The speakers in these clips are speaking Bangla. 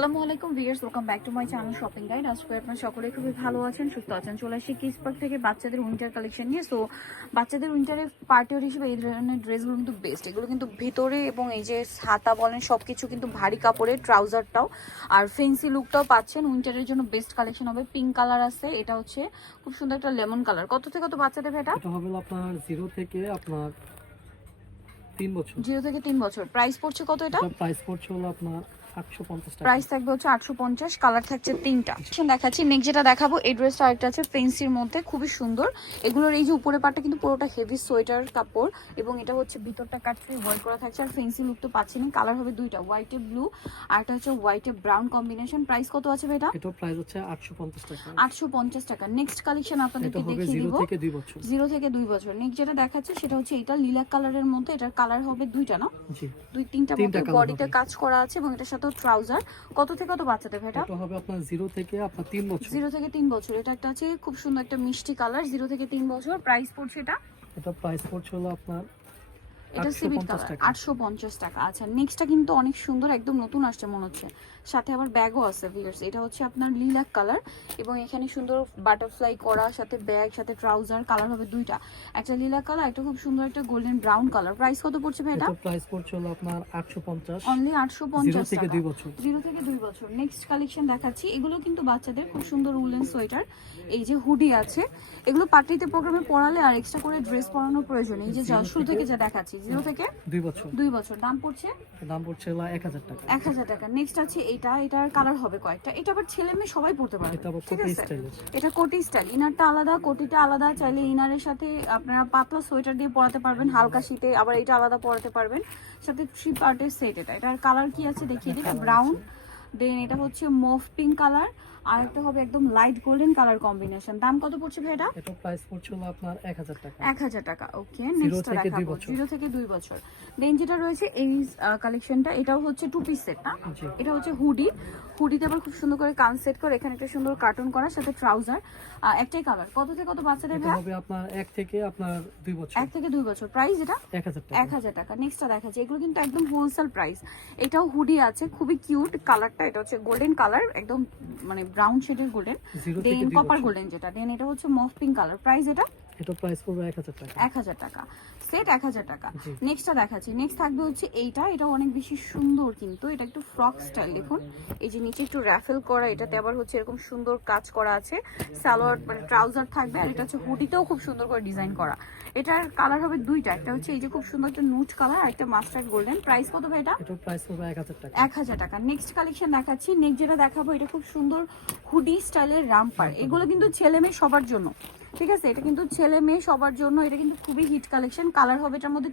আসসালামু আলাইকুম viewers, welcome back to my channel shopping guide. আশা করি আপনারা সকলে খুবই ভালো আছেন, সুস্থ আছেন। চলে আসি কিডস পার্ক থেকে বাচ্চাদের উইন্টার কালেকশন নিয়ে। সো বাচ্চাদের উইন্টারে পার্টি ওয়ার হিসেবে এই ধরনের ড্রেসগুলো কিন্তু বেস্ট। এগুলো কিন্তু ভিতরে এবং এই যে ছাতা বলেন সব কিছু কিন্তু ভারী কাপড়ের, ট্রাউজারটাও আর ফেন্সি লুকটাও পাচ্ছেন। উইন্টারের জন্য বেস্ট কালেকশন হবে। পিঙ্ক কালার আছে, এটা হচ্ছে খুব সুন্দর একটা লেমন কালার। কত থেকে কত বাচ্চাদের এটা? এটা হবে আপনার 0 থেকে আপনার 3 বছর। 0 থেকে 3 বছর। প্রাইস পড়ছে কত এটা? প্রাইস পড়ছে হলো আপনার 850 টাকা। প্রাইস থাকবে হচ্ছে 850। কালার থাকছে 3টা। দেখাচ্ছি নেক্সট যেটা দেখাবো, এই ড্রেসটা আরেকটা আছে ফেন্সির মধ্যে, খুবই সুন্দর। এগুলোর এই যে উপরে পাটটা কিন্তু পুরোটা হেভি সোয়েটার কাপড় এবং এটা হচ্ছে ভিতরটা কাটতে ওয়ার্ক করা থাকছে। আর ফেন্সি লুক তো পাচ্ছেন। কালার হবে দুইটা, হোয়াইটে ব্লু আর একটা হচ্ছে হোয়াইটে ব্রাউন কম্বিনেশন। প্রাইস কত আছে এটা? এটা প্রাইস হচ্ছে 850 টাকা। 850 টাকা। নেক্সট কালেকশন আপনাদেরকে দেখিয়ে দিব। 0 থেকে 2 বছর। 0 থেকে 2 বছর। নেক্সট যেটা দেখাচ্ছে সেটা হচ্ছে এটা লিলাক কালারের মধ্যে। এটার কালার হবে দুইটা, না? জি, তিনটা মধ্যে বডিতে কাজ করা আছে এবং এটার সাথে ট্রাউজার। কত থেকে কত বাচ্চাদের এটা? এটা হবে আপনার 0 থেকে আপনার 3 বছর। 0 থেকে 3 বছর। এটা একটা আছে খুব সুন্দর একটা মিষ্টি কালার। 0 থেকে 3 বছর। প্রাইস পড়ছে এটা? এটা প্রাইস পড়ছে হলো আপনার এটা সিভিট কালার, 850 টাকা। আচ্ছা, নেক্সটটা কিন্তু অনেক সুন্দর, একদম নতুন আসছে মনে হচ্ছে। সাথে আবার ব্যাগও আছে ভিউয়ার্স। এটা হচ্ছে আপনার লিলাক কালার এবং এখানে সুন্দর বাটারফ্লাই করা, সাথে ব্যাগ, সাথে ট্রাউজার। কালার হবে দুইটা, একটা লিলাক কালার, একটা খুব সুন্দর একটা গোল্ডেন ব্রাউন কালার। প্রাইস কত পড়ছে ভাই এটা? এটা প্রাইস পড়ছে হলো আপনার 850। অনলি 850 0 থেকে 2 বছর। 0 থেকে 2 বছর। নেক্সট কালেকশন দেখাচ্ছি। এগুলো কিন্তু বাচ্চাদের খুব সুন্দর উলেন সোয়েটার। এই যে হুডি আছে, এগুলো পার্টিতে প্রোগ্রামে পরালে আর এক্সট্রা করে ড্রেস পরানোর প্রয়োজন। এই যে শুরু থেকে যা দেখাচ্ছি 0 থেকে 2 বছর। 2 বছর। দাম পড়ছে? দাম পড়ছে হলো 1000 টাকা। 1000 টাকা। নেক্সট আছে এটার কালার হবে কয়েকটা। এটা আবার ছেলে মেয়ে সবাই পড়তে পারবে, এটা আবার ঠিক কোটি আছে? স্টাইলের। এটা কোটি স্টাইল। ইনারটা আলাদা, কোটিটা আলাদা। চাইলে ইনারের সাথে আপনারা পাতলা সোয়েটার দিয়ে পরাতে পারবেন হালকা শীতে, আবার এটা আলাদা পরাতে পারবেন। সাথে 3 পার্টের সেট। এটার কালার কি আছে দেখিয়ে দিই। ব্রাউন, দেন এটা হচ্ছে মভ পিঙ্ক কালার, আর একটা হবে একদম লাইট গোল্ডেন কালার কম্বিনেশন। দাম কত পড়ছে ভাই এটা? এটা প্রাইস পড়ছে হলো আপনার 1000 টাকা। 1000 টাকা। ওকে, নেক্সট দেখাবো 0 থেকে 2 বছর। দেন যেটা রয়েছে এই কালেকশনটা, এটাও হচ্ছে 2 পিস সেট, না? এটা হচ্ছে হুডি। হুডিতে আবার খুব সুন্দর করে কান সেট করে এখানে একটা সুন্দর কার্টুন করা, সাথে ট্রাউজার। একটাই কালার। কত থেকে কত বাচ্চাদের ভাই? এটা হবে আপনার 1 থেকে আপনার 2 বছর। 1 থেকে 2 বছর। প্রাইস এটা 1000 টাকা। 1000 টাকা। নেক্সটটা দেখাচ্ছি। এগুলো কিন্তু একদম হোলসেল প্রাইস। এটাও হুডি আছে, খুবই কিউট কালারটা। এটা হচ্ছে গোল্ডেন কালার, একদম মানে ব্রাউন শেডের গোল্ডেন, দেন কপার গোল্ডেন যেটা। দেন এটা হচ্ছে মভ পিঙ্ক কালার। প্রাইস এটা? এটা প্রাইস পড়বে 1000 টাকা। 1000 টাকা সেট, 1000 টাকা। নেক্সটটা দেখাচ্ছি। নেক্সট থাকবে হচ্ছে এটা অনেক বেশি সুন্দর, কিন্তু এটা একটু ফ্রক স্টাইল। দেখুন এই যে নিচে একটু র্যাফেল করা, এটাতে আবার হচ্ছে এরকম সুন্দর কাজ করা আছে। সালোয়ার মানে ট্রাউজার থাকবে, আর এটা হচ্ছে হুডিতেও খুব সুন্দর করে ডিজাইন করা। এটার কালার হবে দুইটা, একটা হচ্ছে এই যে খুব সুন্দর একটা নুট কালার, আর একটা মাস্টার্ড গোল্ডেন। প্রাইস কত ভাই এটা? এটা প্রাইস পড়বে 1000 টাকা। 1000 টাকা। নেক্সট কালেকশন দেখাচ্ছি। নেক্সট যেটা দেখাবো, এটা খুব সুন্দর হুডি স্টাইলের রামপার। এগুলো কিন্তু ছেলে মেয়ে সবার জন্য, ঠিক আছে? এটা কিন্তু ছেলে মেয়ে সবার জন্য। এটা কিন্তু খুবই হিট কালেকশন। কালার হবে এটার মধ্যে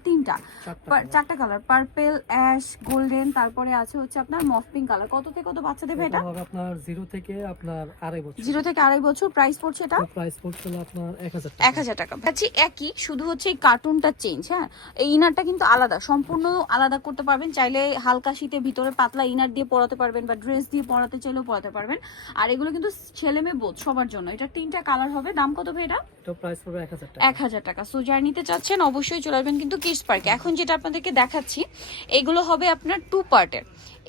4টা কালার, পার্পল, অ্যাশ, গোল্ডেন, তারপরে আছে হচ্ছে আপনার মফ পিঙ্ক কালার। কত থেকে কত বাচ্চাদের এটা? হবে আপনার 0 থেকে আপনার 2.5 বছর। 0 থেকে 2.5 বছর। প্রাইস পড়ছে এটা? প্রাইস পড়ছে আপনার 1000 টাকা। 1000 টাকা। আচ্ছা, একই, শুধু হচ্ছে এই কার্টুনটা চেঞ্জ। হ্যাঁ, এই ইনারটা কিন্তু আলাদা, সম্পূর্ণ আলাদা করতে পারবেন। চাইলে হালকা শীতে ভিতরে পাতলা ইনার দিয়ে পরাতে পারবেন, বা ড্রেস দিয়ে পরাতে চাইলেও পরাতে পারবেন। আর এগুলো কিন্তু ছেলে মেয়ে বোধ সবার জন্য। এটা 3টা কালার হবে। দাম কত ভাই এটা? এটা প্রাইস পড়বে 1000 টাকা। 1000 টাকা। সো যারা নিতে চাচ্ছেন অবশ্যই চলে আসবেন কিন্তু কিডস পার্কে। এখন যেটা আপনাদেরকে দেখাচ্ছি, এগুলো হবে আপনার 2 পার্টের।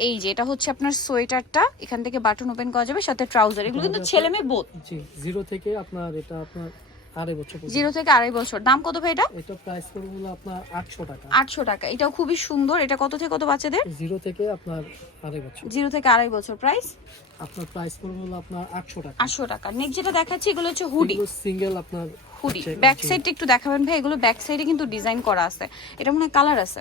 এই যে এটা হচ্ছে আপনার সোয়েটারটা, এখান থেকে বাটন ওপেন করা যাবে, সাথে ট্রাউজার। এগুলো কিন্তু ছেলে মেয়ে বোধ। জি, 0 থেকে আপনার এটা আপনার 2.5 বছর। 0 থেকে 2.5 বছর। দাম কত ভাই এটা? এটা প্রাইস পড়বে হলো আপনার 800 টাকা। 800 টাকা। এটাও খুবই সুন্দর। এটা কত থেকে কত বাচ্চাদের? 0 থেকে আপনার 2.5 বছর। 0 থেকে 2.5 বছর। প্রাইস? আপনার প্রাইস পড়বে হলো আপনার 800 টাকা। 800 টাকা। নেক্সট যেটা দেখাচ্ছি, এগুলো হচ্ছে হুডি। এগুলো সিঙ্গেল আপনার হুডি। ব্যাক সাইডটা একটু দেখাবেন ভাই। এগুলো ব্যাক সাইডে কিন্তু ডিজাইন করা আছে। এটা মনে হয় কালার আছে।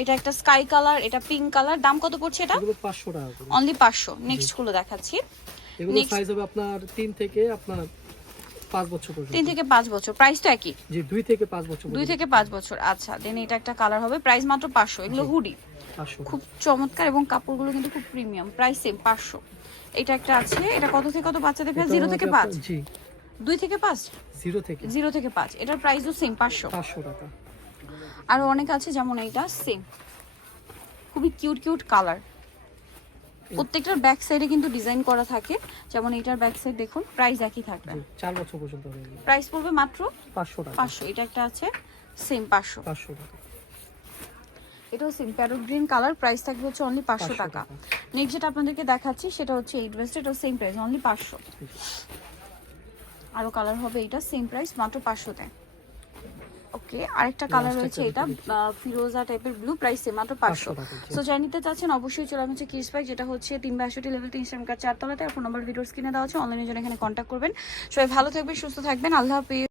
এটা একটা স্কাই কালার, এটা পিঙ্ক কালার। দাম কত পড়ছে এটা? এগুলো 500 টাকা করে। অনলি 500। নেক্সট গুলো দেখাচ্ছি। এগুলো সাইজ হবে আপনার 3 থেকে আপনার 5 বছর পর্যন্ত। 3 থেকে 5 বছর। প্রাইস তো একই? জি, 2 থেকে 5 বছর। 2 থেকে 5 বছর। আচ্ছা, দেন এটা একটা কালার হবে। প্রাইস মাত্র 500। এগুলো হুডি, 500। খুব চমৎকার এবং কাপড়গুলো কিন্তু খুব প্রিমিয়াম। Price same 500। এটা একটা আছে। এটা কত থেকে কত বাচ্চাদের? 0 থেকে 5। জি, 2 থেকে 5। 0 থেকে 0 থেকে 5। এটার প্রাইসও সেম 500। 500 টাকা। আরো অনেক আছে, যেমন এইটা সেম, খুবই কিউট কিউট কালার। প্রত্যেকটার ব্যাক সাইডে কিন্তু ডিজাইন করা থাকে। যেমন এটার ব্যাক সাইড দেখুন। প্রাইস একই থাকবে। 4 বছর পর্যন্ত হবে। প্রাইস পড়বে মাত্র 500 টাকা। 500। এটা একটা আছে সেম 500। 500 টাকা। এটাও same parrot green colour, price থাকবে হচ্ছে অনলি 500 টাকা। নেক্সট যেটা আপনাদেরকে দেখাচ্ছি সেটা হচ্ছে এই ড্রেসটা, এটাও সেম প্রাইস অনলি 500। আরো কালার হবে, এটা সেম প্রাইস মাত্র 500 তে। ওকে, আরেকটা কালার রয়েছে এটা ফিরোজা টাইপের ব্লু, প্রাইস সেম মাত্র 500। সো যাই নিতে চাচ্ছেন অবশ্যই চলে আসছে কিস পাই, যেটা হচ্ছে 3/62 লেভেল 3 ইনস্টাগ্রাম কার্ড 4 তলাতে। আর ফোন নাম্বার ভিডিওর স্ক্রিনে দেওয়া আছে, অনলাইনে জন্য এখানে কন্ট্যাক্ট করবেন। সবাই ভালো থাকবেন, সুস্থ থাকবেন, আল্লাহ হাফেজ।